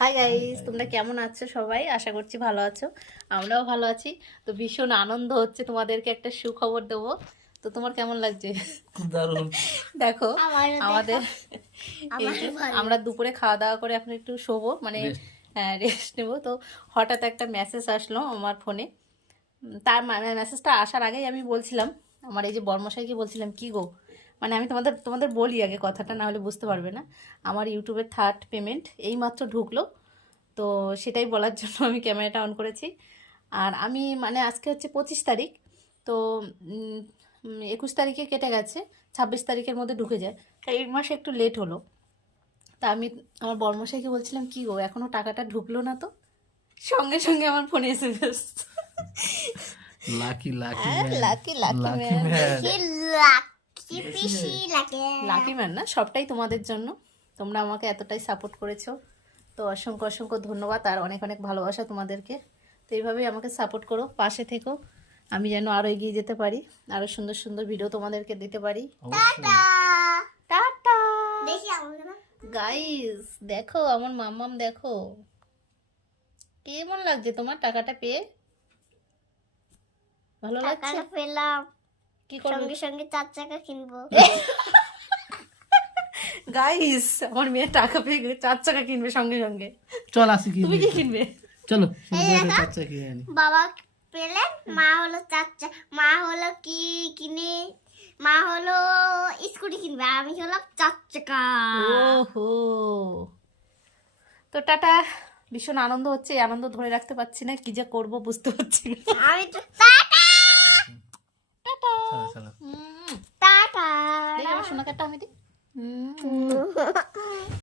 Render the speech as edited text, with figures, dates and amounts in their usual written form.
Hi guys, তোমরা কেমন আছো? সবাই আশা করছি ভালো আছো। আমরাও ভালো আছি। তো ভীষণ আনন্দ হচ্ছে তোমাদেরকে একটা সুখবর দেবো। তো তোমার কেমন লাগছে? দারুণ। দেখো আমাদের এই যে ভালো আমরা দুপুরে খাওয়া দাওয়া করে এখন একটু শোবো, মানে Rest. রেস্ট নেবো। তো হঠাৎ একটা মেসেজ আসলো আমার ফোনে। তার মেসেজটা আসার আগেই আমি বলছিলাম, আমার এই যে বর্মশাইকে বলছিলাম, কি গো, মানে আমি তোমাদের বলি আগে কথাটা, না হলে বুঝতে পারবে না। আমার ইউটিউবের থার্ড পেমেন্ট এইমাত্র ঢুকলো। তো সেটাই বলার জন্য আমি ক্যামেরাটা অন করেছি। আর আমি মানে আজকে হচ্ছে 25 তারিখ। তো 21 তারিখে কেটে গেছে, 26 তারিখের মধ্যে ঢুকে যায়। তাই এই মাসে একটু লেট হলো। তা আমি আমার বর্মশাইকে বলছিলাম, কি গো, এখনও টাকাটা ঢুকলো না তো? সঙ্গে সঙ্গে আমার ফোনে SMS. Lucky lucky lucky lucky lucky man. Man. Lucky PC লাগে লাকি ম্যান না, সবটাই তোমাদের জন্য। তোমরা আমাকে এতটাই সাপোর্ট করেছো, তো অসংখ্য অসংখ্য ধন্যবাদ আর অনেক অনেক ভালোবাসা তোমাদেরকে। তো এইভাবেই আমাকে সাপোর্ট করো, পাশে থেকো, আমি যেন আরও এগিয়ে যেতে পারি, আরও সুন্দর সুন্দর ভিডিও তোমাদেরকে দিতে পারি। টাটা। দেখি আমাকে না গাইস দেখো আমার মাম্মাম, দেখো কেমন লাগছে তোমার টাকাটা পেয়ে? ভালো লাগছে? টাকাটা পেলাম, কি করবে সঙ্গে সঙ্গে 4 চাকা কিনবো। গাইস? আমার মেয়ে টাকা পেয়ে 4 চাকা কিনবে সঙ্গে সঙ্গে। চল আসি কি তুমি কি কিনবে? চলো চাচা কি জানি। বাবা পেলেন, মা হলো 4 চাকা, মা হলো কি কিনে, মা হলো স্কুটি কিনবে, আমি হলাম 4 চাকা। ওহো, তো টাটা। ভীষণ আনন্দ হচ্ছে, এই আনন্দ ধরে রাখতে পারছি না, কি যে করব বুঝতে পারছি না। আমি তো টাটা টাটা। চলো উম, টাটা। দেখি আমার সোনাকারটা আমি দিই।